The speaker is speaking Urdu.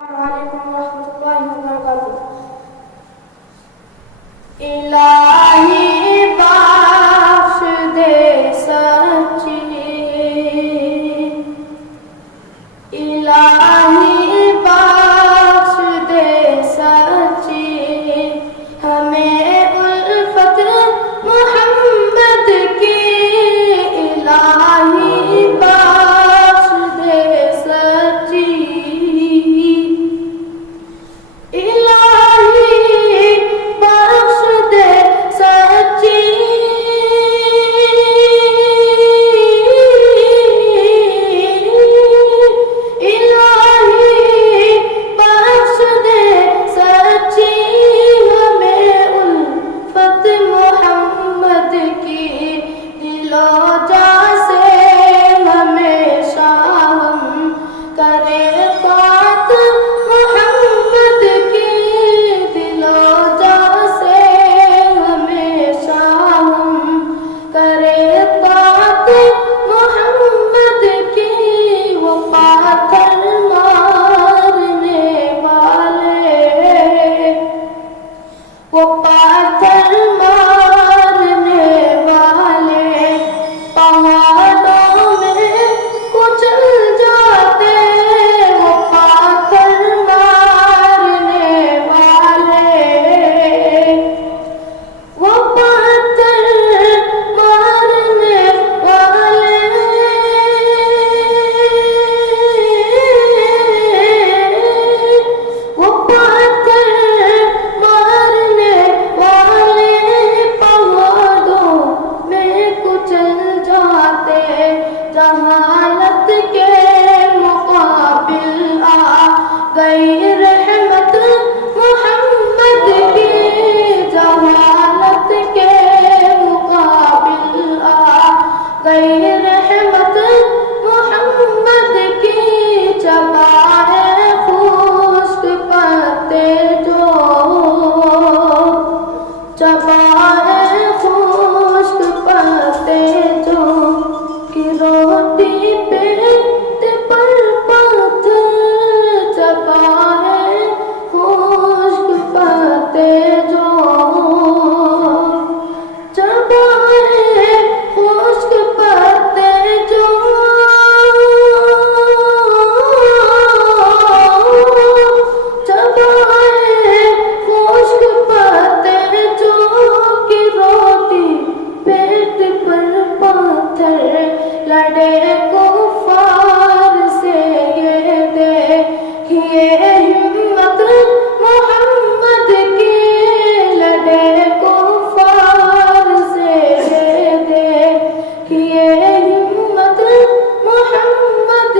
وعلیکم ورحمۃ اللہ وبرکاتہ۔ الہی بخش دے سچی، الہی بخش دے سچی، ہمیں الفت محمد کی، الہی بخش دے سچی، الہی بخش دے سچی، الہی بخش دے سچی، ہمیں الفت محمد کی، دل و جاں سے ہمیشہ ہم کریں طاعت محمد کی، دل و جاں سے ہمیشہ ہم کریں طاعت محمد کی، وہ پاتھر مارنے والے، وہ پاتھر مارنے والے پہاڑوں میں کچل جاتے، وہ پاتھر مارنے والے، وہ پاتھر مارنے والے، وہ پاتھر مارنے والے پہاڑوں میں کچل جاتے، جہالت کے مقابل آ گئی